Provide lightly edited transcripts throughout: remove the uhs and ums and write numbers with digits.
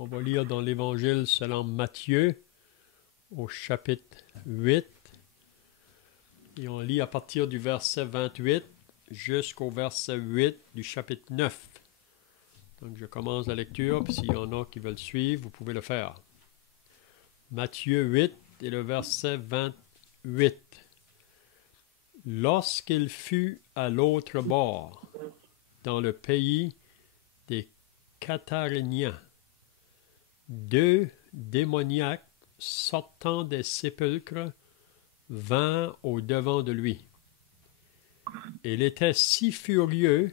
On va lire dans l'Évangile selon Matthieu, au chapitre 8. Et on lit à partir du verset 28 jusqu'au verset 8 du chapitre 9. Donc je commence la lecture, puis s'il y en a qui veulent suivre, vous pouvez le faire. Matthieu 8 et le verset 28. Lorsqu'il fut à l'autre bord, dans le pays des Cataréniens, deux démoniaques sortant des sépulcres vinrent au-devant de lui. Il était si furieux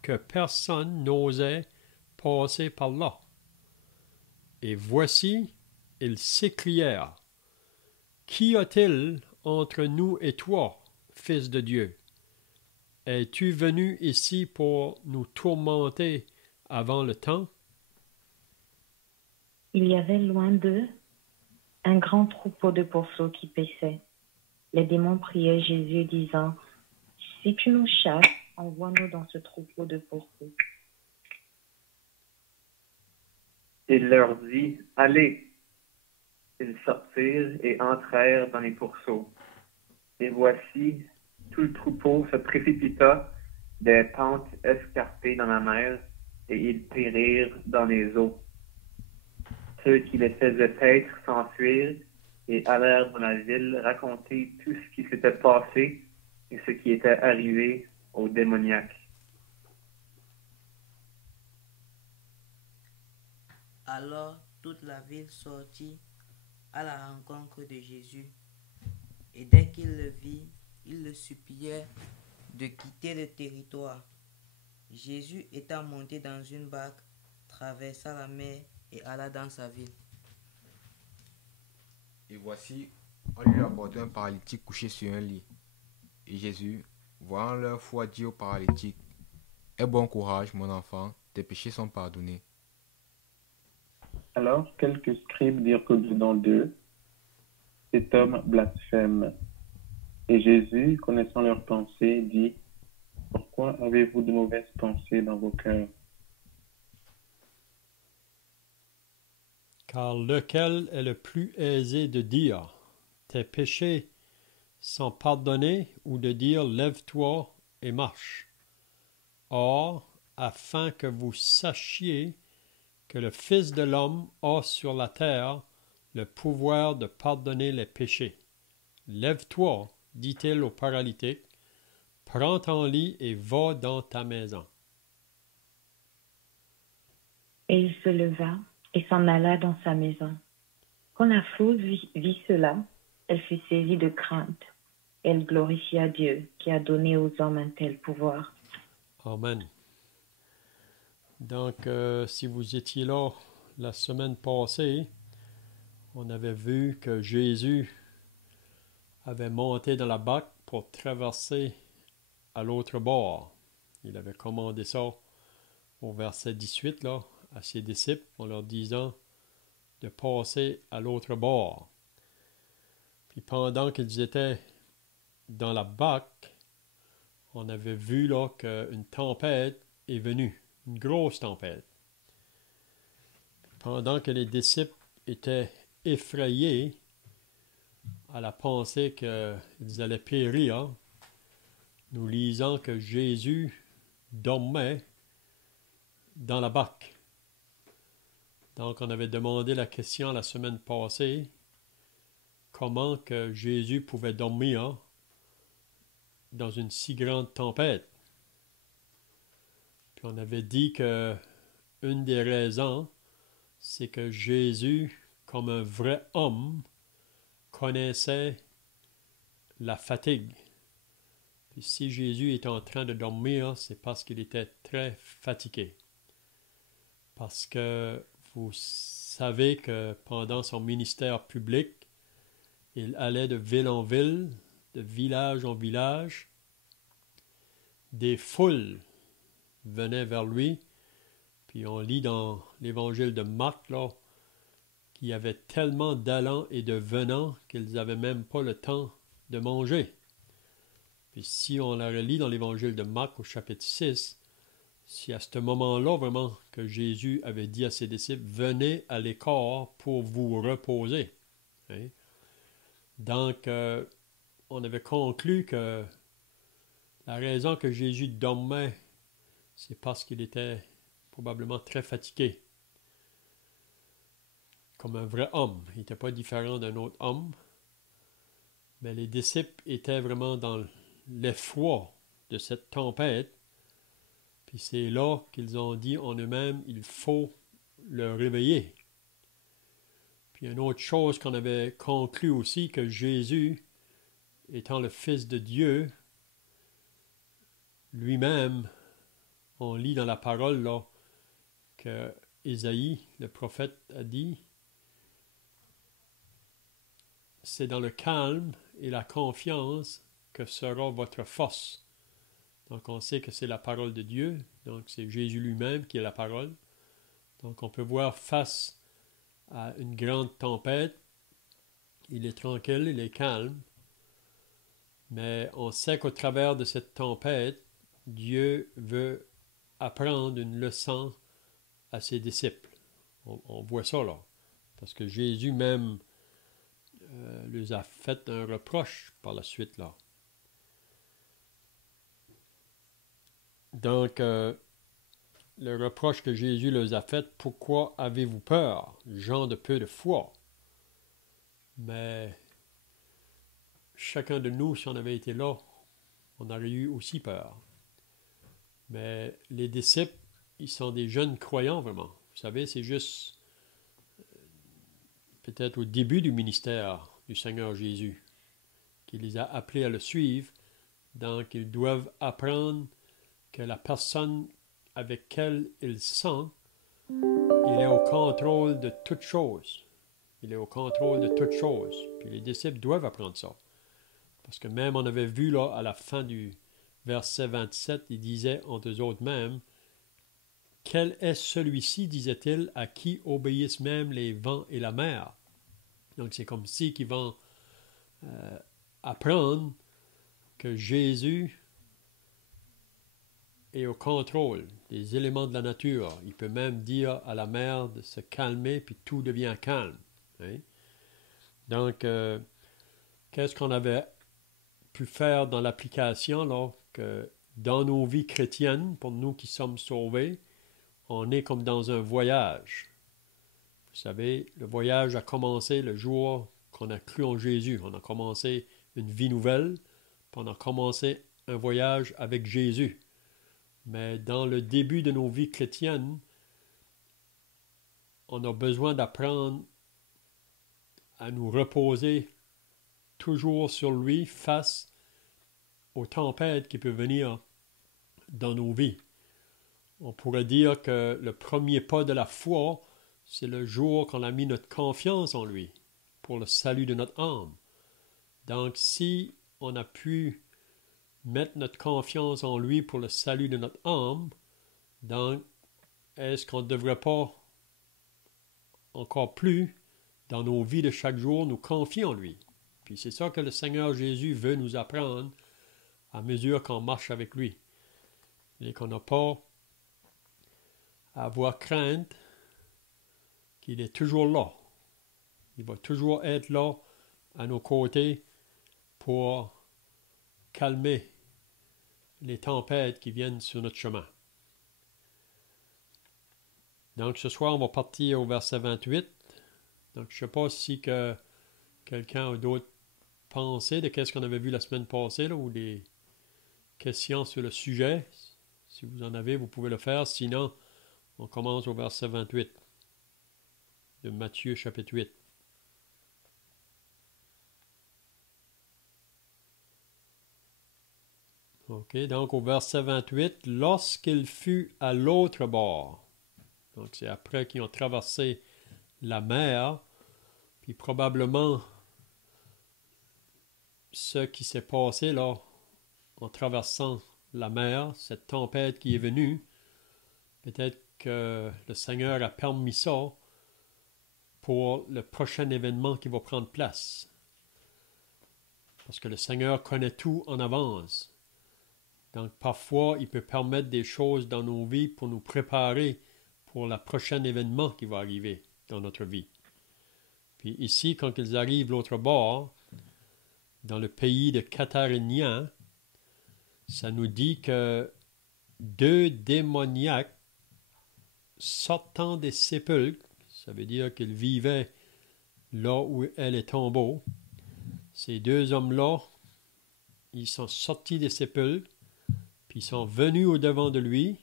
que personne n'osait passer par là. Et voici, ils s'écrièrent, « Qu'y a-t-il entre nous et toi, Fils de Dieu? Es-tu venu ici pour nous tourmenter avant le temps? » Il y avait loin d'eux un grand troupeau de pourceaux qui paissaient. Les démons priaient Jésus, disant, « Si tu nous chasses, envoie-nous dans ce troupeau de pourceaux. » Il leur dit, « Allez !» Ils sortirent et entrèrent dans les pourceaux. Et voici, tout le troupeau se précipita des pentes escarpées dans la mer, et ils périrent dans les eaux. Ceux qui les faisaient paître s'enfuirent et allèrent dans la ville raconter tout ce qui s'était passé et ce qui était arrivé aux démoniaques. Alors toute la ville sortit à la rencontre de Jésus, et dès qu'il le vit, il le suppliait de quitter le territoire. Jésus étant monté dans une barque, traversa la mer et alla dans sa ville. Et voici, on lui apporta un paralytique couché sur un lit. Et Jésus, voyant leur foi, dit au paralytique, « Aie bon courage, mon enfant, tes péchés sont pardonnés. » Alors quelques scribes dirent au-dedans d'eux, « Cet homme blasphème. » Et Jésus, connaissant leurs pensées, dit, « Pourquoi avez-vous de mauvaises pensées dans vos cœurs? Car lequel est le plus aisé de dire, « Tes péchés sont pardonnés » ou de dire, « Lève-toi et marche ». Or, afin que vous sachiez que le Fils de l'homme a sur la terre le pouvoir de pardonner les péchés. Lève-toi, dit-il au paralytique, prends ton lit et va dans ta maison. Et il se leva et s'en alla dans sa maison. Quand la foule vit cela, elle fut saisie de crainte. Elle glorifia Dieu qui a donné aux hommes un tel pouvoir. Amen. Donc, si vous étiez là la semaine passée, on avait vu que Jésus avait monté dans la barque pour traverser à l'autre bord. Il avait commandé ça au verset 18 là, à ses disciples en leur disant de passer à l'autre bord. Puis pendant qu'ils étaient dans la barque, on avait vu là qu'une tempête est venue, une grosse tempête. Puis pendant que les disciples étaient effrayés à la pensée qu'ils allaient périr, nous lisons que Jésus dormait dans la barque. Donc, on avait demandé la question la semaine passée, comment que Jésus pouvait dormir dans une si grande tempête. Puis on avait dit que une des raisons, c'est que Jésus, comme un vrai homme, connaissait la fatigue. Puis si Jésus est en train de dormir, c'est parce qu'il était très fatigué. Parce que vous savez que pendant son ministère public, il allait de ville en ville, de village en village. Des foules venaient vers lui. Puis on lit dans l'évangile de Marc, là, qu'il y avait tellement d'allants et de venants qu'ils n'avaient même pas le temps de manger. Puis si on la relit dans l'évangile de Marc au chapitre 6, si à ce moment-là, vraiment, que Jésus avait dit à ses disciples, venez à l'écart pour vous reposer. Hein? Donc, on avait conclu que la raison que Jésus dormait, c'est parce qu'il était probablement très fatigué. Comme un vrai homme. Il n'était pas différent d'un autre homme. Mais les disciples étaient vraiment dans l'effroi de cette tempête. Puis c'est là qu'ils ont dit en eux-mêmes, il faut le réveiller. Puis une autre chose qu'on avait conclu aussi, que Jésus, étant le Fils de Dieu, lui-même, on lit dans la parole là, que Ésaïe, le prophète, a dit, c'est dans le calme et la confiance que sera votre force. Donc on sait que c'est la parole de Dieu, donc c'est Jésus lui-même qui est la parole. Donc on peut voir face à une grande tempête, il est tranquille, il est calme, mais on sait qu'au travers de cette tempête, Dieu veut apprendre une leçon à ses disciples. On voit ça là, parce que Jésus même leur a fait un reproche par la suite là. Donc, le reproche que Jésus leur a fait, pourquoi avez-vous peur, gens de peu de foi? Mais chacun de nous, si on avait été là, on aurait eu aussi peur. Mais les disciples, ils sont des jeunes croyants vraiment. Vous savez, c'est juste peut-être au début du ministère du Seigneur Jésus qu'il les a appelés à le suivre. Donc, ils doivent apprendre que la personne avec laquelle ils sont, il est au contrôle de toutes choses. Il est au contrôle de toutes choses. Puis les disciples doivent apprendre ça. Parce que même on avait vu là, à la fin du verset 27, il disait entre eux autres même, « Quel est celui-ci, disait-il, à qui obéissent même les vents et la mer? » Donc c'est comme si qu'ils vont apprendre que Jésus est au contrôle des éléments de la nature. Il peut même dire à la mer de se calmer, puis tout devient calme. Hein? Donc, qu'est-ce qu'on avait pu faire dans l'application, là, que dans nos vies chrétiennes, pour nous qui sommes sauvés, on est comme dans un voyage. Vous savez, le voyage a commencé le jour qu'on a cru en Jésus. On a commencé une vie nouvelle, puis on a commencé un voyage avec Jésus. Mais dans le début de nos vies chrétiennes, on a besoin d'apprendre à nous reposer toujours sur lui face aux tempêtes qui peuvent venir dans nos vies. On pourrait dire que le premier pas de la foi, c'est le jour qu'on a mis notre confiance en lui pour le salut de notre âme. Donc, si on a pu mettre notre confiance en lui pour le salut de notre âme, donc, est-ce qu'on ne devrait pas encore plus, dans nos vies de chaque jour, nous confier en lui? Puis c'est ça que le Seigneur Jésus veut nous apprendre à mesure qu'on marche avec lui. Et qu'on n'a pas à avoir crainte qu'il est toujours là. Il va toujours être là à nos côtés pour calmer les tempêtes qui viennent sur notre chemin. Donc ce soir, on va partir au verset 28. Donc je ne sais pas si que quelqu'un a d'autres pensées de ce qu'on avait vu la semaine passée, là, ou des questions sur le sujet. Si vous en avez, vous pouvez le faire. Sinon, on commence au verset 28 de Matthieu chapitre 8. OK, donc au verset 28, lorsqu'il fut à l'autre bord, donc c'est après qu'ils ont traversé la mer, puis probablement ce qui s'est passé là, en traversant la mer, cette tempête qui est venue, peut-être que le Seigneur a permis ça pour le prochain événement qui va prendre place. Parce que le Seigneur connaît tout en avance. Donc, parfois, il peut permettre des choses dans nos vies pour nous préparer pour le prochain événement qui va arriver dans notre vie. Puis ici, quand ils arrivent l'autre bord, dans le pays de Catharénien, ça nous dit que 2 démoniaques sortant des sépulcres, ça veut dire qu'ils vivaient là où est les tombeaux, ces 2 hommes-là, ils sont sortis des sépulcres, puis ils sont venus au-devant de lui.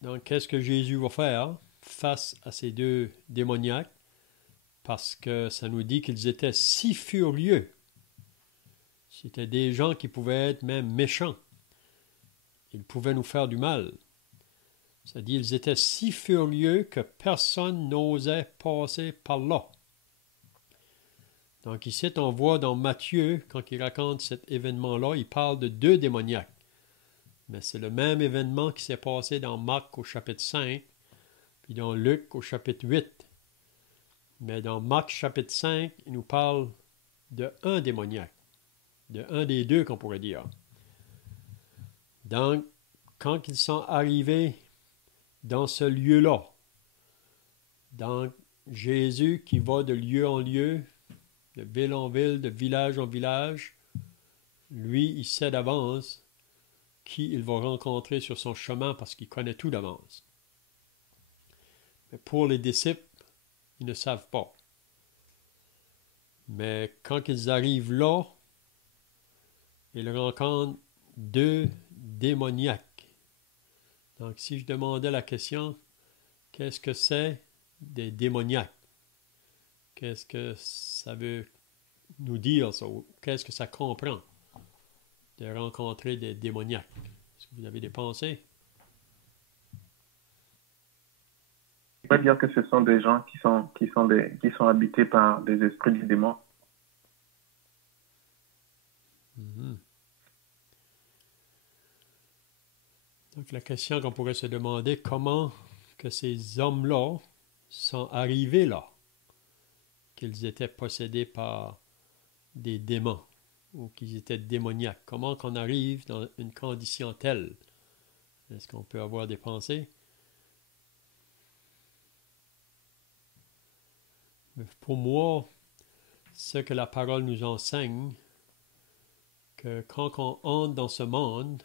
Donc, qu'est-ce que Jésus va faire face à ces 2 démoniaques? Parce que ça nous dit qu'ils étaient si furieux. C'était des gens qui pouvaient être même méchants. Ils pouvaient nous faire du mal. Ça dit qu'ils étaient si furieux que personne n'osait passer par là. Donc ici, on voit dans Matthieu, quand il raconte cet événement-là, il parle de 2 démoniaques. Mais c'est le même événement qui s'est passé dans Marc au chapitre 5, puis dans Luc au chapitre 8. Mais dans Marc chapitre 5, il nous parle de 1 démoniaque, de 1 des 2 qu'on pourrait dire. Donc, quand ils sont arrivés dans ce lieu-là, donc Jésus qui va de lieu en lieu, de ville en ville, de village en village, lui, il sait d'avance qui il va rencontrer sur son chemin parce qu'il connaît tout d'avance. Mais pour les disciples, ils ne savent pas. Mais quand ils arrivent là, ils rencontrent 2 démoniaques. Donc, si je demandais la question, qu'est-ce que c'est des démoniaques? Qu'est-ce que ça veut nous dire, ça? Qu'est-ce que ça comprend de rencontrer des démoniaques? Est-ce que vous avez des pensées? On peut dire que ce sont des gens qui sont habités par des esprits du démon. Donc la question qu'on pourrait se demander, comment que ces hommes-là sont arrivés là, qu'ils étaient possédés par des démons ou qu'ils étaient démoniaques. Comment qu'on arrive dans une condition telle? Est-ce qu'on peut avoir des pensées? Mais pour moi, ce que la parole nous enseigne, que quand on entre dans ce monde,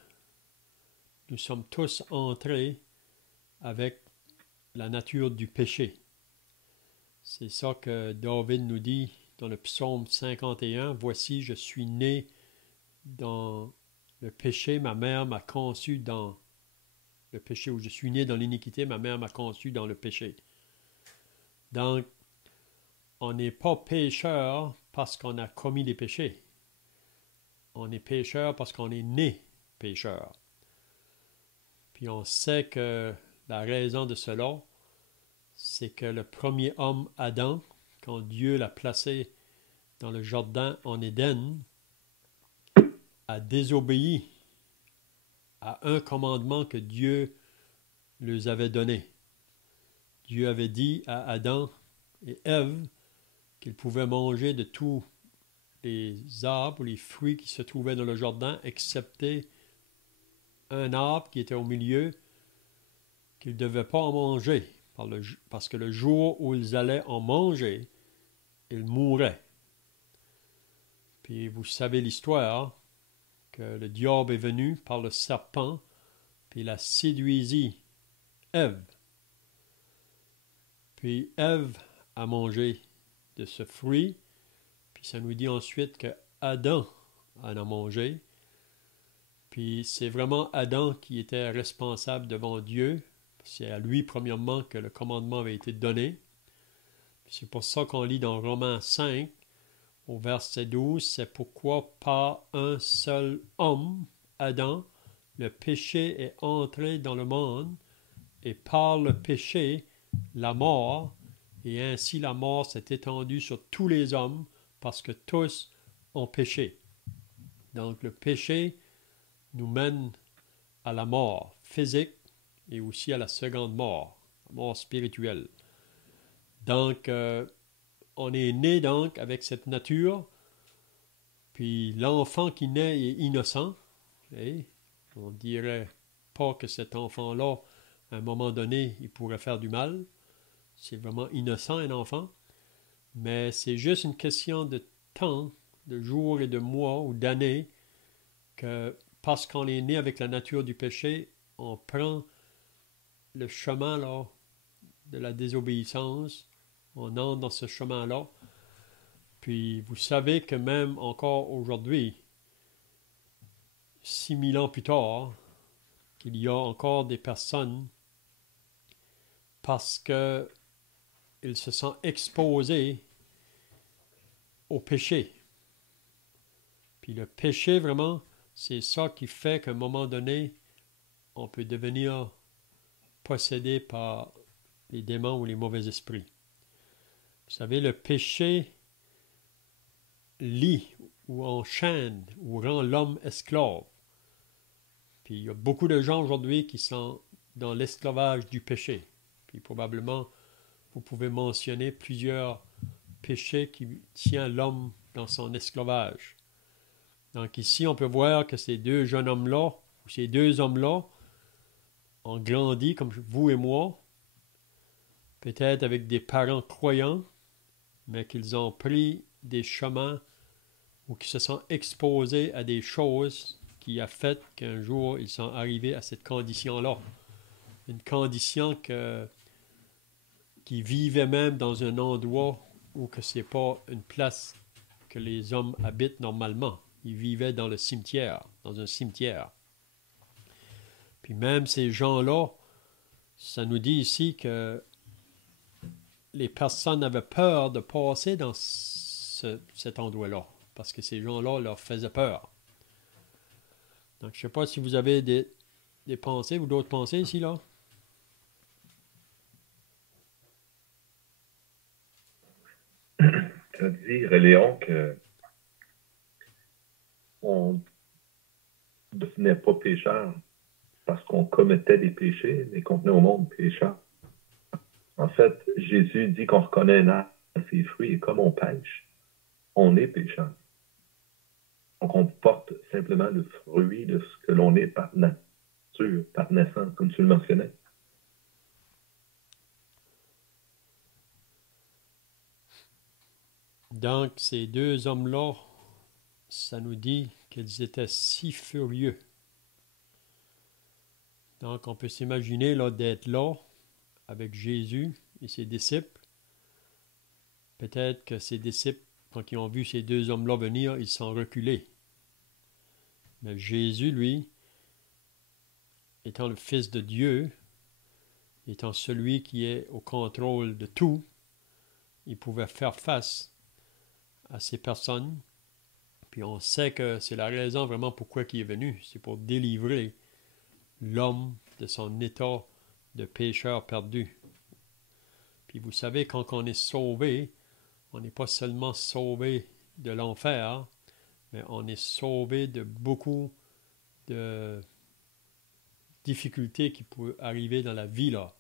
nous sommes tous entrés avec la nature du péché. C'est ça que David nous dit dans le psaume 51, « Voici, je suis né dans le péché, ma mère m'a conçu dans le péché, ou je suis né dans l'iniquité, ma mère m'a conçu dans le péché. » Donc, on n'est pas pécheur parce qu'on a commis des péchés. On est pécheur parce qu'on est né pécheur. Puis on sait que la raison de cela, c'est que le premier homme, Adam, quand Dieu l'a placé dans le jardin en Éden, a désobéi à un commandement que Dieu leur avait donné. Dieu avait dit à Adam et Ève qu'ils pouvaient manger de tous les arbres ou les fruits qui se trouvaient dans le jardin, excepté un arbre qui était au milieu, qu'ils ne devaient pas en manger, parce que le jour où ils allaient en manger, ils mourraient. Puis vous savez l'histoire, que le diable est venu par le serpent, puis il a séduit Ève. Puis Ève a mangé de ce fruit, puis ça nous dit ensuite que Adam en a mangé. Puis c'est vraiment Adam qui était responsable devant Dieu. C'est à lui, premièrement, que le commandement avait été donné. C'est pour ça qu'on lit dans Romains 5, au verset 12, c'est pourquoi par un seul homme, Adam, le péché est entré dans le monde, et par le péché, la mort, et ainsi la mort s'est étendue sur tous les hommes, parce que tous ont péché. Donc le péché nous mène à la mort physique et aussi à la seconde mort, la mort spirituelle. Donc, on est né donc avec cette nature Puis l'enfant qui naît est innocent. Et on ne dirait pas que cet enfant-là, à un moment donné, il pourrait faire du mal. C'est vraiment innocent, un enfant. Mais c'est juste une question de temps, de jours et de mois ou d'années, que parce qu'on est né avec la nature du péché, on prend le chemin là, de la désobéissance. On entre dans ce chemin-là. Puis vous savez que même encore aujourd'hui, 6000 ans plus tard, qu'il y a encore des personnes parce qu'ils se sont exposés au péché. Puis le péché, vraiment, c'est ça qui fait qu'à un moment donné, on peut devenir possédé par les démons ou les mauvais esprits. Vous savez, le péché lie ou enchaîne ou rend l'homme esclave. Puis il y a beaucoup de gens aujourd'hui qui sont dans l'esclavage du péché. Puis probablement, vous pouvez mentionner plusieurs péchés qui tiennent l'homme dans son esclavage. Donc ici, on peut voir que ces deux jeunes hommes-là, ou ces deux hommes-là, ont grandi comme vous et moi, peut-être avec des parents croyants, mais qu'ils ont pris des chemins ou qui se sont exposés à des choses qui a fait qu'un jour, ils sont arrivés à cette condition-là. Une condition qui vivait même dans un endroit où que ce n'est pas une place que les hommes habitent normalement. Ils vivaient dans le cimetière, dans un cimetière. Puis même ces gens-là, ça nous dit ici que les personnes avaient peur de passer dans cet endroit-là, parce que ces gens-là leur faisaient peur. Donc, je ne sais pas si vous avez des pensées ou d'autres pensées ici, là. Tu as dit, Léon, qu'on ne devenait pas pécheur parce qu'on commettait des péchés, mais qu'on venait au monde pécheur. En fait, Jésus dit qu'on reconnaît un arbre à ses fruits et comme on pêche, on est pécheur. Donc, on porte simplement le fruit de ce que l'on est par nature, par naissance, comme tu le mentionnais. Donc, ces deux hommes-là, ça nous dit qu'ils étaient si furieux. Donc, on peut s'imaginer là, d'être là avec Jésus et ses disciples. Peut-être que ces disciples, quand ils ont vu ces deux hommes-là venir, ils sont reculés. Mais Jésus, lui, étant le Fils de Dieu, étant celui qui est au contrôle de tout, il pouvait faire face à ces personnes. Puis on sait que c'est la raison vraiment pourquoi il est venu. C'est pour délivrer l'homme de son état de pécheur perdu. Puis vous savez, quand on est sauvé, on n'est pas seulement sauvé de l'enfer, mais on est sauvé de beaucoup de difficultés qui peuvent arriver dans la vie là,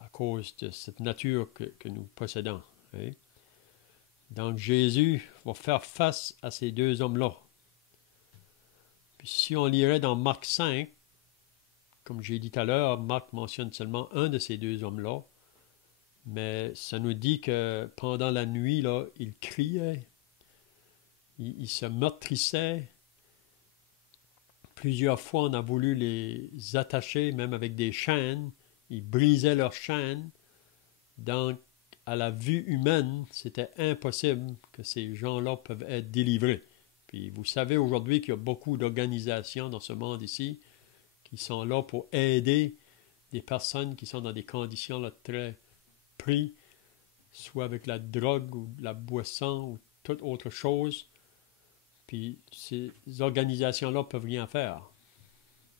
à cause de cette nature que nous possédons. Hein? Donc Jésus va faire face à ces deux hommes-là. Puis si on lirait dans Marc 5, comme j'ai dit tout à l'heure, Marc mentionne seulement un de ces deux hommes-là, mais ça nous dit que pendant la nuit, là, ils criaient, ils se meurtrissaient. Plusieurs fois, on a voulu les attacher, même avec des chaînes. Ils brisaient leurs chaînes. Donc, à la vue humaine, c'était impossible que ces gens-là peuvent être délivrés. Puis, vous savez aujourd'hui qu'il y a beaucoup d'organisations dans ce monde ici qui sont là pour aider des personnes qui sont dans des conditions là, très pris, soit avec la drogue ou la boisson ou toute autre chose. Puis ces organisations-là ne peuvent rien faire.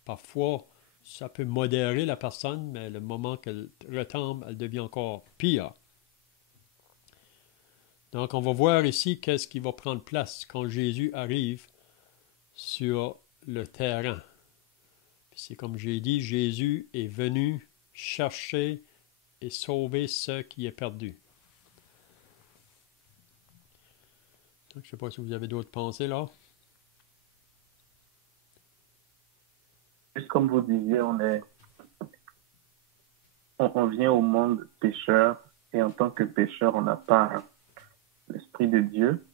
Parfois, ça peut modérer la personne, mais le moment qu'elle retombe, elle devient encore pire. Donc, on va voir ici qu'est-ce qui va prendre place quand Jésus arrive sur le terrain. Puis c'est comme j'ai dit, Jésus est venu chercher et sauver ce qui est perdu. Je ne sais pas si vous avez d'autres pensées là. Juste comme vous disiez, on vient au monde pécheur et en tant que pécheur, on n'a pas l'Esprit de Dieu.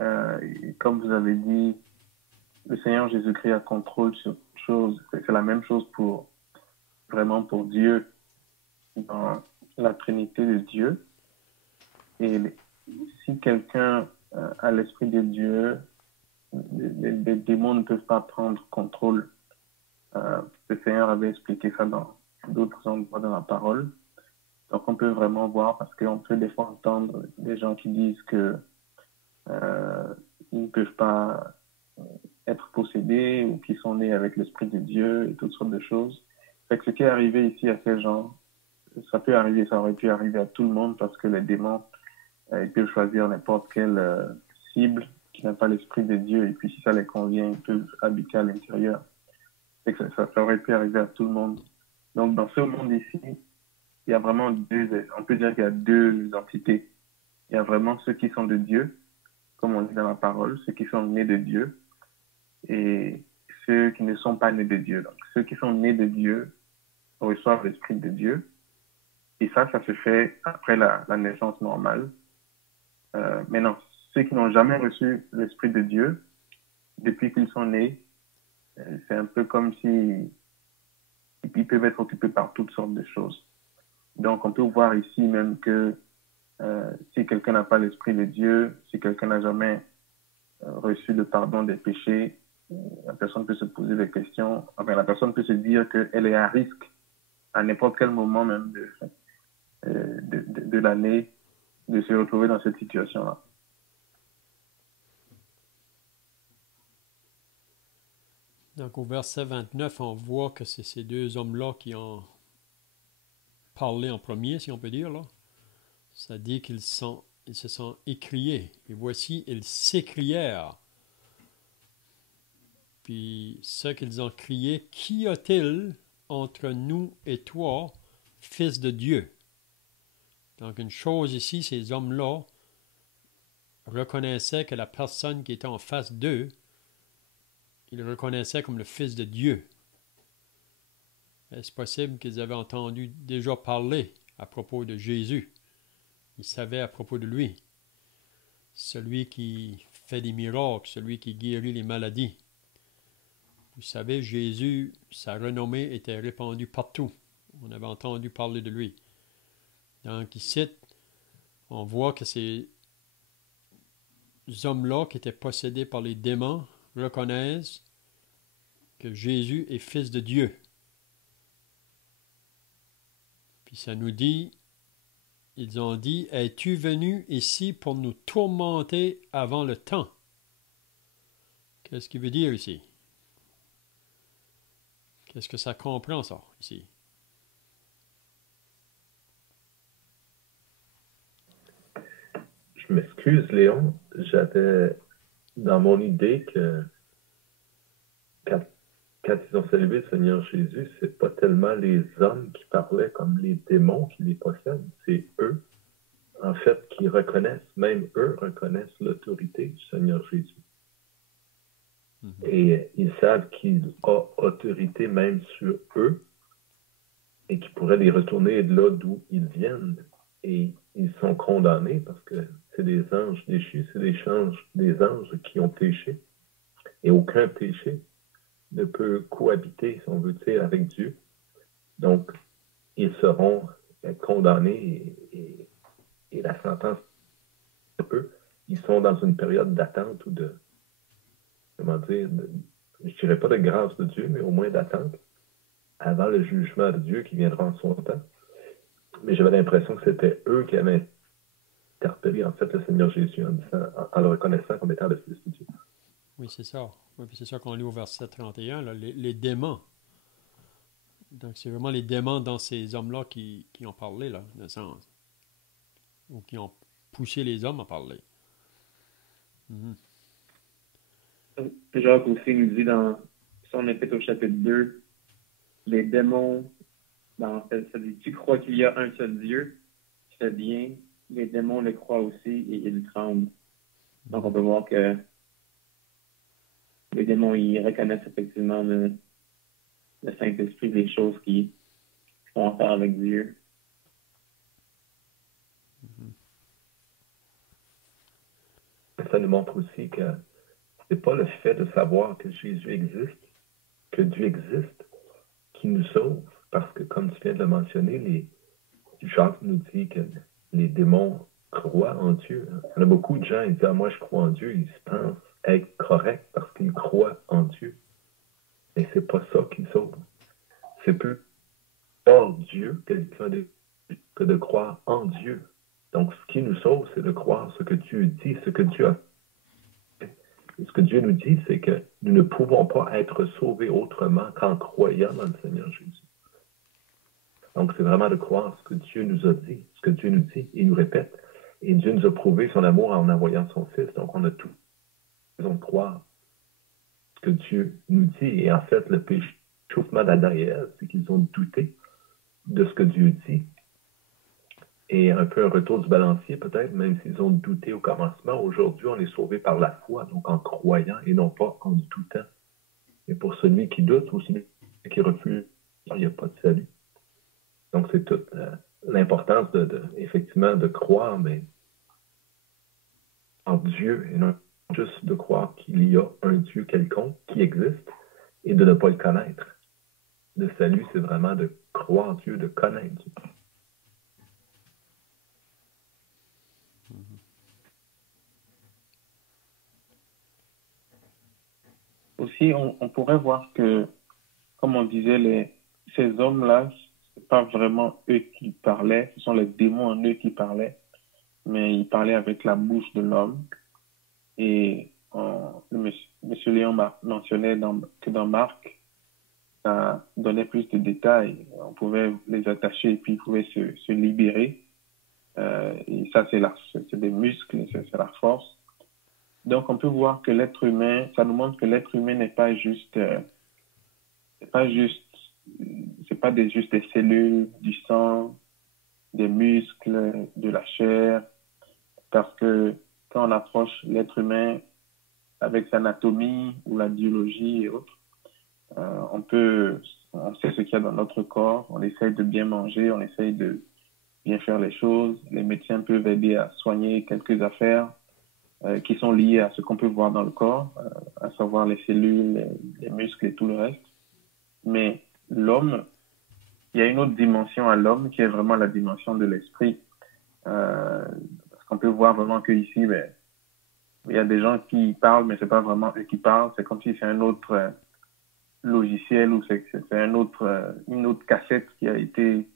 Et comme vous avez dit, le Seigneur Jésus-Christ a contrôle sur toutes choses. C'est la même chose vraiment pour Dieu dans la Trinité de Dieu. Et si quelqu'un a l'Esprit de Dieu, les démons ne peuvent pas prendre contrôle. Le Seigneur avait expliqué ça dans d'autres endroits dans la parole. Donc on peut vraiment voir, parce qu'on peut des fois entendre des gens qui disent que ils ne peuvent pas être possédés ou qui sont nés avec l'Esprit de Dieu et toutes sortes de choses. Fait que ce qui est arrivé ici à ces gens, ça peut arriver, ça aurait pu arriver à tout le monde parce que les démons, ils peuvent choisir n'importe quelle cible qui n'a pas l'Esprit de Dieu et puis si ça les convient, ils peuvent habiter à l'intérieur. Fait que ça aurait pu arriver à tout le monde. Donc dans ce monde ici, il y a vraiment on peut dire qu'il y a deux entités. Il y a vraiment ceux qui sont de Dieu, comme on dit dans la parole, ceux qui sont nés de Dieu, et ceux qui ne sont pas nés de Dieu. Donc, ceux qui sont nés de Dieu reçoivent l'Esprit de Dieu, et ça se fait après la naissance normale. Maintenant, ceux qui n'ont jamais reçu l'Esprit de Dieu, depuis qu'ils sont nés, c'est un peu comme si ils peuvent être occupés par toutes sortes de choses. Donc, on peut voir ici même que si quelqu'un n'a pas l'Esprit de Dieu, si quelqu'un n'a jamais reçu le pardon des péchés, la personne peut se poser des questions. Enfin, la personne peut se dire qu'elle est à risque à n'importe quel moment même de l'année de se retrouver dans cette situation-là. Donc au verset 29, on voit que c'est ces deux hommes-là qui ont parlé en premier, si on peut dire, là. Ça dit qu'ils se sont écriés. Et voici, ils s'écrièrent. Puis ce qu'ils ont crié, qu'y a-t-il entre nous et toi, fils de Dieu? Donc une chose ici, ces hommes-là reconnaissaient que la personne qui était en face d'eux, ils le reconnaissaient comme le fils de Dieu. Est-ce possible qu'ils avaient entendu déjà parler à propos de Jésus? Ils savaient à propos de lui. Celui qui fait des miracles, celui qui guérit les maladies. Vous savez, Jésus, sa renommée était répandue partout. On avait entendu parler de lui. Donc ici, on voit que ces hommes-là qui étaient possédés par les démons reconnaissent que Jésus est fils de Dieu. Puis ça nous dit, ils ont dit, es-tu venu ici pour nous tourmenter avant le temps? Qu'est-ce qu'il veut dire ici? Qu'est-ce que ça comprend, ça, ici? Je m'excuse, Léon. J'avais dans mon idée que quand ils ont salué le Seigneur Jésus, c'est pas tellement les hommes qui parlaient comme les démons qui les possèdent, c'est eux, en fait, qui reconnaissent, même eux reconnaissent l'autorité du Seigneur Jésus. Et ils savent qu'il a autorité même sur eux et qu'il pourrait les retourner de là d'où ils viennent. Et ils sont condamnés parce que c'est des anges déchus, c'est des anges qui ont péché. Et aucun péché ne peut cohabiter, si on veut dire, avec Dieu. Donc, ils seront condamnés et la sentence, eux, ils sont dans une période d'attente ou de, comment dire, je ne dirais pas de grâce de Dieu, mais au moins d'attente avant le jugement de Dieu qui viendra en son temps. Mais j'avais l'impression que c'était eux qui avaient interpellé en fait le Seigneur Jésus en le reconnaissant comme étant le Fils de Dieu. Oui, c'est ça. Oui, puis c'est ça qu'on lit au verset 31, là, les démons. Donc c'est vraiment les démons dans ces hommes-là qui ont parlé, là, dans le sens. Ou qui ont poussé les hommes à parler. Jacques aussi nous dit dans son épître au chapitre 2, les démons, ça dit, tu crois qu'il y a un seul Dieu, tu fais bien, les démons le croient aussi et ils tremblent. Donc, on peut voir que les démons, ils reconnaissent effectivement le Saint-Esprit, les choses qui font affaire avec Dieu. Ça nous montre aussi que c'est pas le fait de savoir que Jésus existe, que Dieu existe, qui nous sauve. Parce que, comme tu viens de le mentionner, Jacques nous dit que les démons croient en Dieu. Il y en a beaucoup de gens qui disent « Ah, moi, je crois en Dieu ». Ils se pensent être corrects parce qu'ils croient en Dieu. Mais c'est pas ça qui sauve. C'est plus hors Dieu que de croire en Dieu. Donc, ce qui nous sauve, c'est de croire ce que Dieu dit, ce que Dieu a fait. Et ce que Dieu nous dit, c'est que nous ne pouvons pas être sauvés autrement qu'en croyant dans le Seigneur Jésus. Donc, c'est vraiment de croire ce que Dieu nous a dit, ce que Dieu nous dit, il nous répète. Et Dieu nous a prouvé son amour en envoyant son Fils. Donc, on a tout raison de croire ce que Dieu nous dit. Et en fait, le péchauffement d'Adam et Ève, c'est qu'ils ont douté de ce que Dieu dit. Et un peu un retour du balancier, peut-être, même s'ils ont douté au commencement. Aujourd'hui, on est sauvé par la foi, donc en croyant et non pas en doutant. Et pour celui qui doute ou celui qui refuse, il n'y a pas de salut. Donc, c'est toute l'importance effectivement, de croire, mais en Dieu, et non juste de croire qu'il y a un Dieu quelconque qui existe et de ne pas le connaître. Le salut, c'est vraiment de croire en Dieu, de connaître Dieu. Aussi, on pourrait voir que, comme on disait, ces hommes-là, ce n'est pas vraiment eux qui parlaient, ce sont les démons en eux qui parlaient, mais ils parlaient avec la bouche de l'homme. Et M. Léon mentionnait que dans Marc, ça donnait plus de détails. On pouvait les attacher et puis ils pouvaient se libérer. Et ça, c'est des muscles, c'est la force. Donc, on peut voir que l'être humain, ça nous montre que l'être humain n'est pas juste, c'est pas juste des cellules, du sang, des muscles, de la chair, parce que quand on approche l'être humain avec sa anatomie ou la biologie et autres, on sait ce qu'il y a dans notre corps, on essaye de bien manger, on essaye de bien faire les choses. Les médecins peuvent aider à soigner quelques affaires qui sont liées à ce qu'on peut voir dans le corps, à savoir les cellules, les muscles et tout le reste. Mais l'homme, il y a une autre dimension à l'homme qui est vraiment la dimension de l'esprit. Parce qu'on peut voir vraiment qu'ici, il y a des gens qui parlent, mais c'est pas vraiment eux qui parlent. C'est comme si c'est un autre logiciel ou c'est une autre cassette qui a été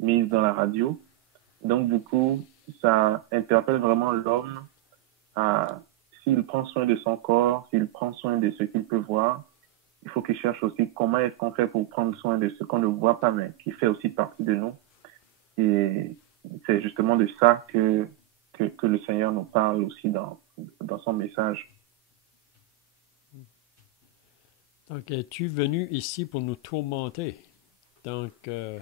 mise dans la radio. Donc, du coup, ça interpelle vraiment l'homme s'il prend soin de son corps, s'il prend soin de ce qu'il peut voir. Il faut qu'il cherche aussi comment est-ce qu'on fait pour prendre soin de ce qu'on ne voit pas, mais qui fait aussi partie de nous. Et c'est justement de ça que le Seigneur nous parle aussi dans son message. Donc, es-tu venu ici pour nous tourmenter? Donc, le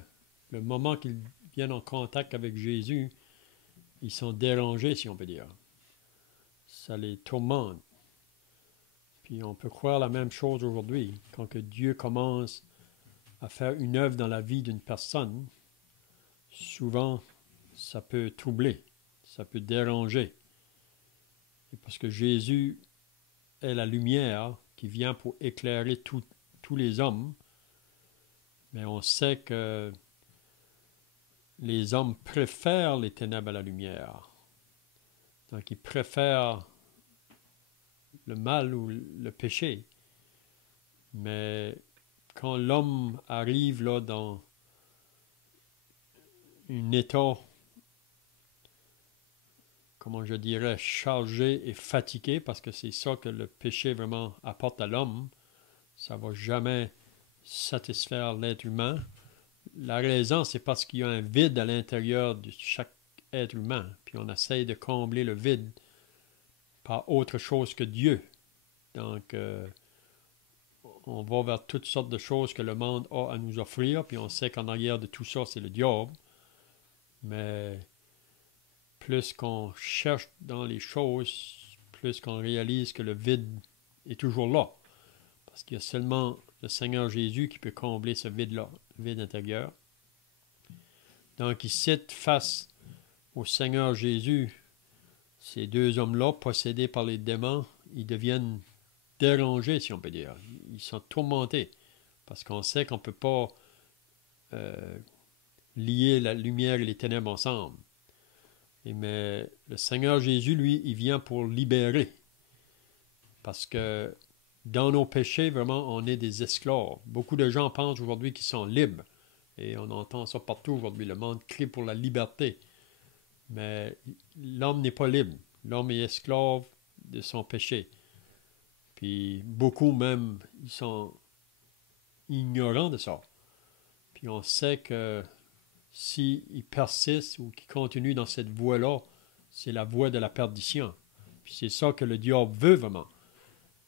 moment qu'ils viennent en contact avec Jésus, ils sont dérangés, si on peut dire. Ça les tourmente. Puis on peut croire la même chose aujourd'hui. Quand que Dieu commence à faire une œuvre dans la vie d'une personne, souvent, ça peut troubler, ça peut déranger. Et parce que Jésus est la lumière qui vient pour éclairer tous les hommes, mais on sait que les hommes préfèrent les ténèbres à la lumière. Donc, ils préfèrent le mal ou le péché. Mais quand l'homme arrive là dans un état, comment je dirais, chargé et fatigué, parce que c'est ça que le péché vraiment apporte à l'homme, ça ne va jamais satisfaire l'être humain. La raison, c'est parce qu'il y a un vide à l'intérieur de chaque être humain, puis on essaye de combler le vide par autre chose que Dieu. Donc, on va vers toutes sortes de choses que le monde a à nous offrir, puis on sait qu'en arrière de tout ça, c'est le diable. Mais plus qu'on cherche dans les choses, plus qu'on réalise que le vide est toujours là. Parce qu'il y a seulement le Seigneur Jésus qui peut combler ce vide-là, le vide intérieur. Donc ici, face au Seigneur Jésus, ces deux hommes-là, possédés par les démons, ils deviennent dérangés, si on peut dire. Ils sont tourmentés. Parce qu'on sait qu'on ne peut pas lier la lumière et les ténèbres ensemble. Mais le Seigneur Jésus, lui, il vient pour libérer. Parce que dans nos péchés, vraiment, on est des esclaves. Beaucoup de gens pensent aujourd'hui qu'ils sont libres. Et on entend ça partout aujourd'hui. Le monde crie pour la liberté. Mais l'homme n'est pas libre. L'homme est esclave de son péché. Puis beaucoup même, ils sont ignorants de ça. Puis on sait que s'ils persistent ou qu'ils continuent dans cette voie-là, c'est la voie de la perdition. Puis c'est ça que le diable veut vraiment.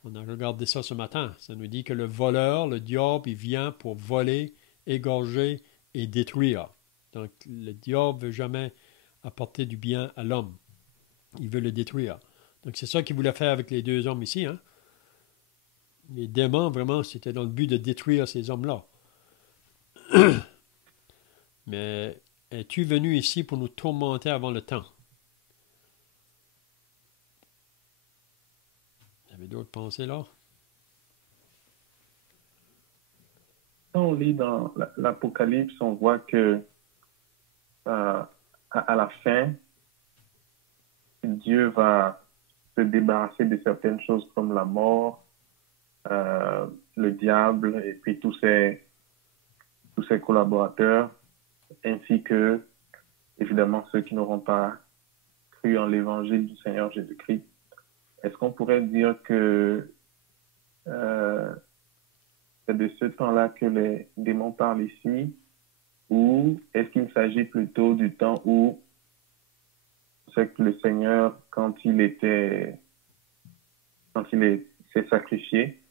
On a regardé ça ce matin. Ça nous dit que le voleur, le diable, il vient pour voler, égorger et détruire. Donc le diable ne veut jamais apporter du bien à l'homme. Il veut le détruire. Donc c'est ça qu'il voulait faire avec les deux hommes ici. Hein? Les démons, vraiment, c'était dans le but de détruire ces hommes-là. Mais es-tu venu ici pour nous tourmenter avant le temps? Vous avez d'autres pensées là? Quand on lit dans l'Apocalypse, on voit que à la fin, Dieu va se débarrasser de certaines choses comme la mort, le diable et puis tous ses collaborateurs, ainsi que, évidemment, ceux qui n'auront pas cru en l'évangile du Seigneur Jésus-Christ. Est-ce qu'on pourrait dire que c'est de ce temps-là que les démons parlent ici, ou est-ce qu'il s'agit plutôt du temps où c'est que le Seigneur, quand il s'est sacrifié,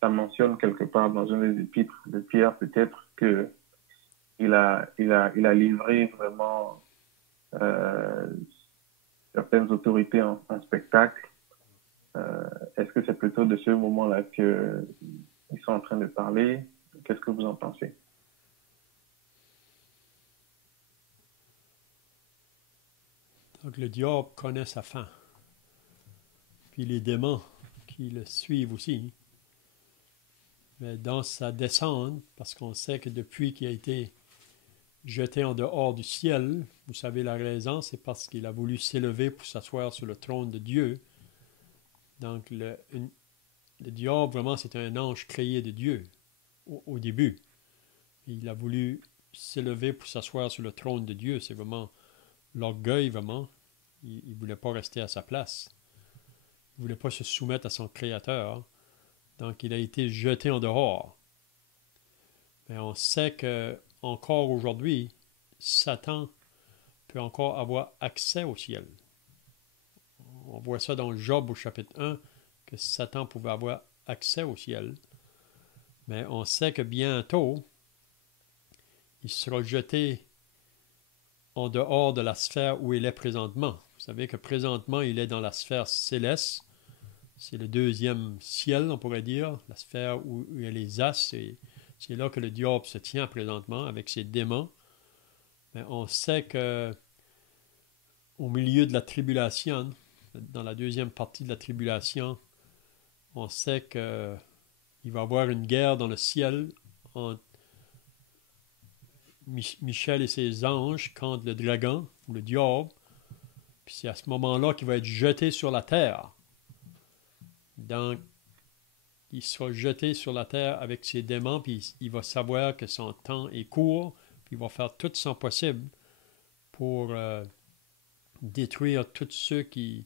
ça mentionne quelque part dans une des épîtres de Pierre peut-être que il a livré vraiment certaines autorités en spectacle. Est-ce que c'est plutôt de ce moment-là qu'ils sont en train de parler? Qu'est-ce que vous en pensez? Donc le diable connaît sa fin. Puis les démons qui le suivent aussi. Mais dans sa descente, parce qu'on sait que depuis qu'il a été jeté en dehors du ciel, vous savez la raison, c'est parce qu'il a voulu s'élever pour s'asseoir sur le trône de Dieu. Donc le diable, vraiment, c'est un ange créé de Dieu au début. Il a voulu s'élever pour s'asseoir sur le trône de Dieu. C'est vraiment l'orgueil, vraiment. Il ne voulait pas rester à sa place. Il ne voulait pas se soumettre à son Créateur. Donc, il a été jeté en dehors. Mais on sait que encore aujourd'hui, Satan peut encore avoir accès au ciel. On voit ça dans Job au chapitre 1, que Satan pouvait avoir accès au ciel. Mais on sait que bientôt, il sera jeté en dehors de la sphère où il est présentement. Vous savez que présentement, il est dans la sphère céleste. C'est le deuxième ciel, on pourrait dire, la sphère où il y a les astres. C'est là que le diable se tient présentement avec ses démons. Mais on sait que au milieu de la tribulation, dans la deuxième partie de la tribulation, on sait qu'il va y avoir une guerre dans le ciel entre Michel et ses anges contre le dragon ou le diable. Puis c'est à ce moment-là qu'il va être jeté sur la terre. Donc, il sera jeté sur la terre avec ses démons, puis il va savoir que son temps est court, puis il va faire tout son possible pour détruire tous ceux qui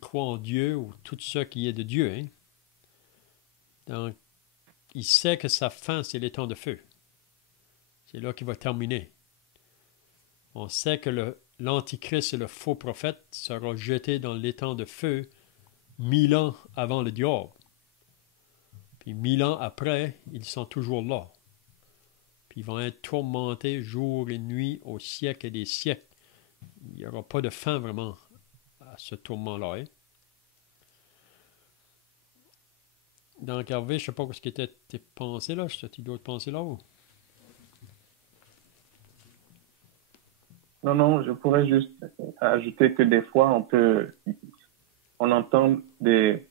croient en Dieu ou tous ceux qui est de Dieu. Hein? Donc, il sait que sa fin, c'est les temps de feu. C'est là qu'il va terminer. On sait que l'Antichrist et le faux prophète seront jetés dans l'étang de feu 1000 ans avant le diable. Puis 1000 ans après, ils sont toujours là. Puis ils vont être tourmentés jour et nuit au siècle et des siècles. Il n'y aura pas de fin vraiment à ce tourment-là. Hein. Donc, Hervé, je ne sais pas ce qui était tes pensées là. Tu d'autres pensées là? Ou? Non, je pourrais juste ajouter que des fois, on entend des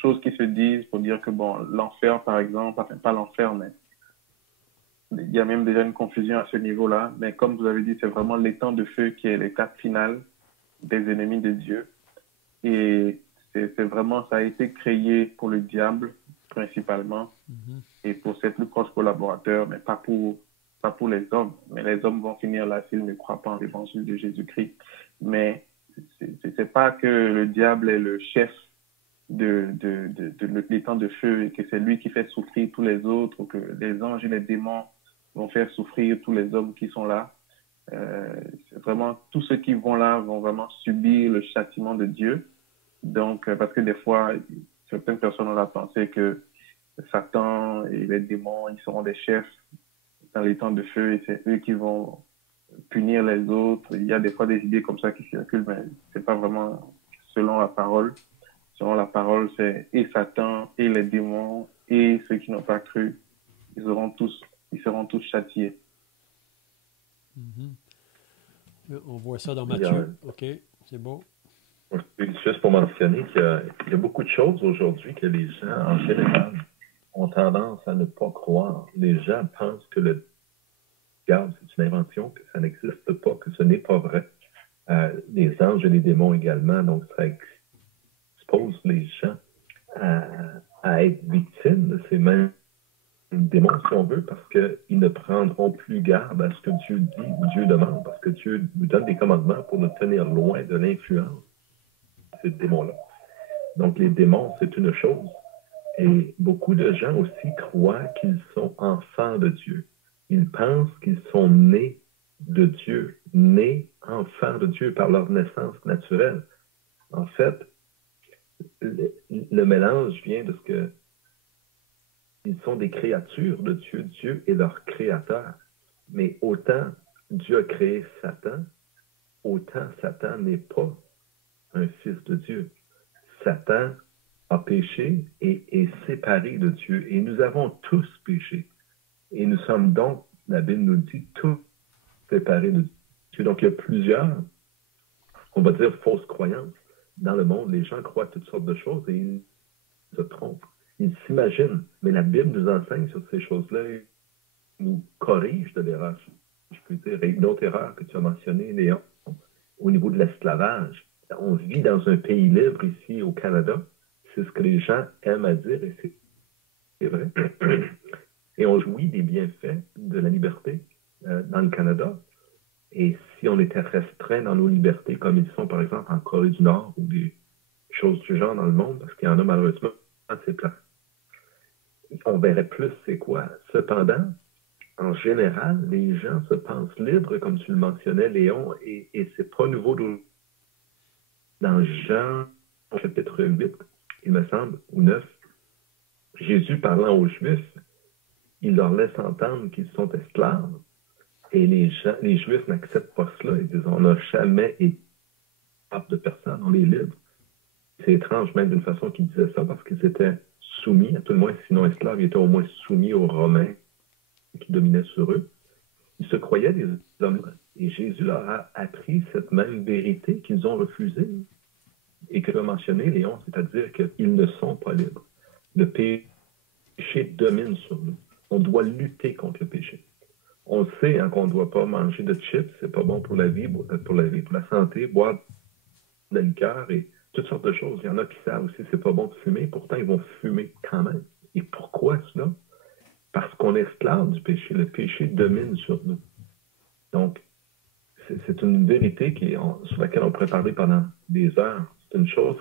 choses qui se disent pour dire que, bon, l'enfer, par exemple, enfin, pas l'enfer, mais il y a même déjà une confusion à ce niveau-là. Mais comme vous avez dit, c'est vraiment l'étang de feu qui est l'étape finale des ennemis de Dieu. Et c'est vraiment, ça a été créé pour le diable, principalement, et pour ses plus proches collaborateurs, mais pas pour les hommes. Mais les hommes vont finir là s'ils ne croient pas en l'évangile de Jésus-Christ. Mais c'est pas que le diable est le chef de l'étang de feu et que c'est lui qui fait souffrir tous les autres, ou que les anges et les démons vont faire souffrir tous les hommes qui sont là. C'est vraiment, tous ceux qui vont là vont vraiment subir le châtiment de Dieu. Donc, parce que des fois, certaines personnes ont la pensée que Satan et les démons, ils seront des chefs dans les temps de feu et c'est eux qui vont punir les autres. Il y a des fois des idées comme ça qui circulent, mais c'est pas vraiment selon la parole. Selon la parole, c'est et Satan et les démons et ceux qui n'ont pas cru. Ils seront tous châtiés. On voit ça dans Matthieu. OK, c'est beau. Juste pour mentionner qu'il y a beaucoup de choses aujourd'hui que les gens, en général, ont tendance à ne pas croire. Les gens pensent que le diable, c'est une invention, que ça n'existe pas, que ce n'est pas vrai. Les anges et les démons également, donc ça expose les gens à être victimes de ces mêmes démons, si on veut, parce qu'ils ne prendront plus garde à ce que Dieu dit ou Dieu demande, parce que Dieu nous donne des commandements pour nous tenir loin de l'influence de ces démons-là. Donc, les démons, c'est une chose. Et beaucoup de gens aussi croient qu'ils sont enfants de Dieu. Ils pensent qu'ils sont nés de Dieu, nés enfants de Dieu par leur naissance naturelle. En fait, le mélange vient de ce que ils sont des créatures de Dieu. Dieu est leur créateur. Mais autant Dieu a créé Satan, autant Satan n'est pas un fils de Dieu. Satan a péché et est séparé de Dieu. Et nous avons tous péché. Et nous sommes donc, la Bible nous dit, tous séparés de Dieu. Donc, il y a plusieurs, on va dire, fausses croyances. Dans le monde, les gens croient toutes sortes de choses et ils se trompent. Ils s'imaginent. Mais la Bible nous enseigne sur ces choses-là et nous corrige de l'erreur. Je peux dire, et une autre erreur que tu as mentionnée, Léon, au niveau de l'esclavage. On vit dans un pays libre ici au Canada. C'est ce que les gens aiment à dire et c'est vrai. Et on jouit des bienfaits de la liberté dans le Canada. Et si on était restreint dans nos libertés, comme ils sont par exemple en Corée du Nord ou des choses du genre dans le monde, parce qu'il y en a malheureusement assez plein, on verrait plus c'est quoi. Cependant, en général, les gens se pensent libres, comme tu le mentionnais, Léon, et c'est pas nouveau. Dans Jean, chapitre 8, il me semble, ou 9, Jésus parlant aux Juifs, il leur laisse entendre qu'ils sont esclaves, et les Juifs n'acceptent pas cela. Ils disent, on n'a jamais été de personne, on est libre. C'est étrange même d'une façon qu'ils disaient ça, parce qu'ils étaient soumis, à tout le moins, sinon esclaves, ils étaient au moins soumis aux Romains qui dominaient sur eux. Ils se croyaient des hommes. Et Jésus leur a appris cette même vérité qu'ils ont refusée et que tu as mentionné, Léon, c'est-à-dire qu'ils ne sont pas libres. Le péché domine sur nous. On doit lutter contre le péché. On sait qu'on ne doit pas manger de chips, c'est pas bon pour la vie, pour la santé, boire de la liqueur et toutes sortes de choses. Il y en a qui savent aussi que c'est pas bon de fumer, pourtant ils vont fumer quand même. Et pourquoi cela? Parce qu'on est esclave du péché. Le péché domine sur nous. Donc, c'est une vérité sur laquelle on pourrait parler pendant des heures. C'est une chose,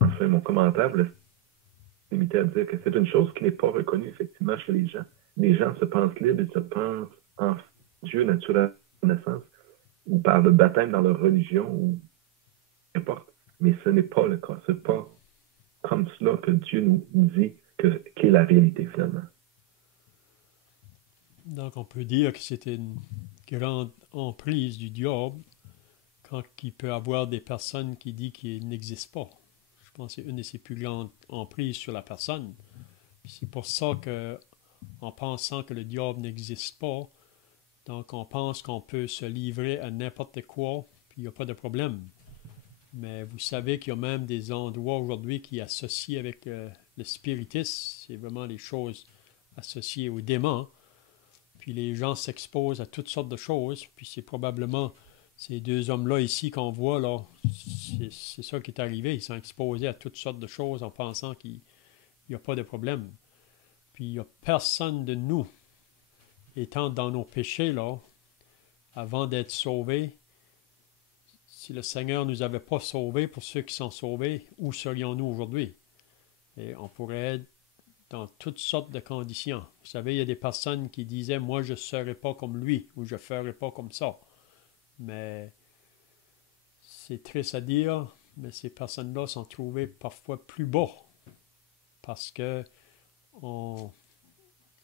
enfin, mon commentaire voulait se limiter à dire que c'est une chose qui n'est pas reconnue effectivement chez les gens. Les gens se pensent libres, ils se pensent en Dieu naturel de naissance, ou par le baptême dans leur religion, ou peu importe. Mais ce n'est pas le cas. C'est pas comme cela que Dieu nous dit qu'est la réalité finalement. Donc, on peut dire que c'était une grande emprise du diable quand il peut y avoir des personnes qui disent qu'il n'existe pas. Je pense que c'est une de ses plus grandes emprises sur la personne. C'est pour ça que, en pensant que le diable n'existe pas, donc on pense qu'on peut se livrer à n'importe quoi, puis il n'y a pas de problème. Mais vous savez qu'il y a même des endroits aujourd'hui qui associent avec le spiritisme, c'est vraiment les choses associées aux démons. Puis les gens s'exposent à toutes sortes de choses, puis c'est probablement ces deux hommes-là ici qu'on voit, là, c'est ça qui est arrivé. Ils sont exposés à toutes sortes de choses en pensant qu'il n'y a pas de problème. Puis il n'y a personne de nous, étant dans nos péchés, là, avant d'être sauvés, si le Seigneur ne nous avait pas sauvés, pour ceux qui sont sauvés, où serions-nous aujourd'hui? Et on pourrait être dans toutes sortes de conditions. Vous savez, il y a des personnes qui disaient « Moi, je ne serai pas comme lui » ou « Je ne ferai pas comme ça ». Mais c'est triste à dire, mais ces personnes-là sont trouvées parfois plus bas parce qu'on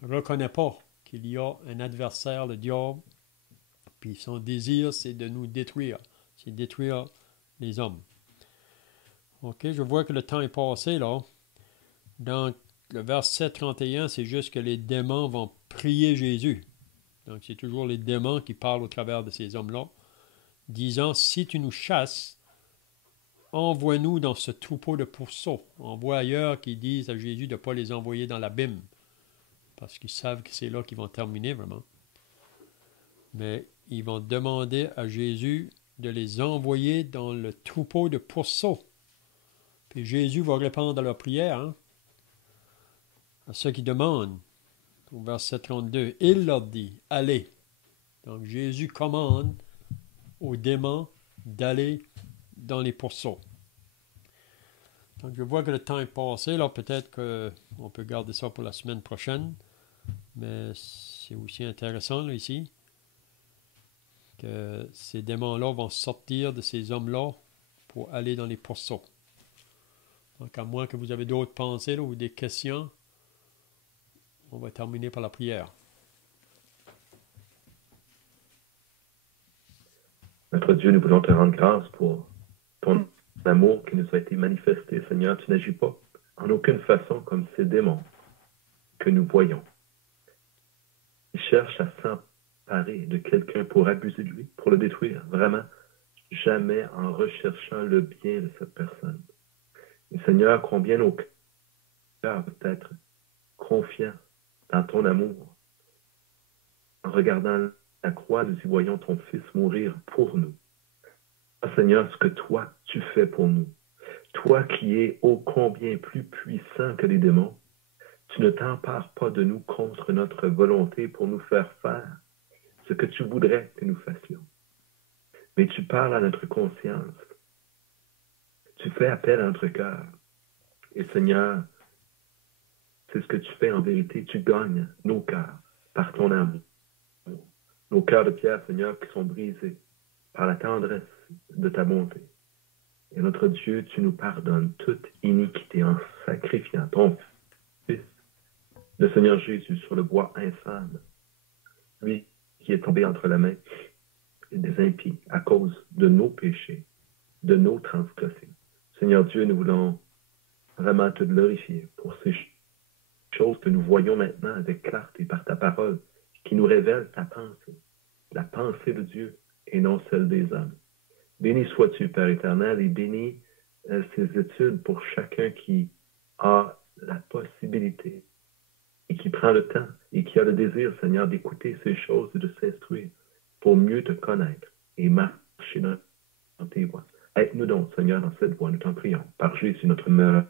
ne reconnaît pas qu'il y a un adversaire, le diable, puis son désir, c'est de nous détruire. C'est détruire les hommes. OK, je vois que le temps est passé, là. Donc, le verset 31, c'est juste que les démons vont prier Jésus. Donc, c'est toujours les démons qui parlent au travers de ces hommes-là, disant, si tu nous chasses, envoie-nous dans ce troupeau de pourceaux. On voit ailleurs qu'ils disent à Jésus de ne pas les envoyer dans l'abîme, parce qu'ils savent que c'est là qu'ils vont terminer vraiment. Mais ils vont demander à Jésus de les envoyer dans le troupeau de pourceaux. Puis Jésus va répondre à leur prière, hein, à ceux qui demandent. Au verset 32, il leur dit, allez. Donc Jésus commande aux démons d'aller dans les pourceaux. Donc je vois que le temps est passé, là peut-être qu'on peut garder ça pour la semaine prochaine, mais c'est aussi intéressant là, ici, que ces démons-là vont sortir de ces hommes-là pour aller dans les pourceaux. Donc à moins que vous avez d'autres pensées là, ou des questions, on va terminer par la prière. Notre Dieu, nous voulons te rendre grâce pour ton amour qui nous a été manifesté. Seigneur, tu n'agis pas en aucune façon comme ces démons que nous voyons. Ils cherchent à s'emparer de quelqu'un pour abuser de lui, pour le détruire. Vraiment, jamais en recherchant le bien de cette personne. Et Seigneur, combien nos cœurs peuvent être confiants dans ton amour. En regardant la croix, nous y voyons ton Fils mourir pour nous. Seigneur, ce que toi, tu fais pour nous. Toi qui es ô combien plus puissant que les démons, tu ne t'empares pas de nous contre notre volonté pour nous faire faire ce que tu voudrais que nous fassions. Mais tu parles à notre conscience. Tu fais appel à notre cœur. Et Seigneur, c'est ce que tu fais en vérité. Tu gagnes nos cœurs par ton amour. Nos cœurs de pierre, Seigneur, qui sont brisés par la tendresse de ta bonté. Et notre Dieu, tu nous pardonnes toute iniquité en sacrifiant ton Fils, le Seigneur Jésus, sur le bois infâme. Lui qui est tombé entre la main des impies à cause de nos péchés, de nos transgressions. Seigneur Dieu, nous voulons vraiment te glorifier pour ces choses que nous voyons maintenant avec clarté par ta parole, qui nous révèle ta pensée, la pensée de Dieu et non celle des hommes. Béni sois-tu, Père éternel, et bénis ces études pour chacun qui a la possibilité et qui prend le temps et qui a le désir, Seigneur, d'écouter ces choses et de s'instruire pour mieux te connaître et marcher dans tes voies. Aide-nous donc, Seigneur, dans cette voie, nous t'en prions, par Jésus, notre meilleur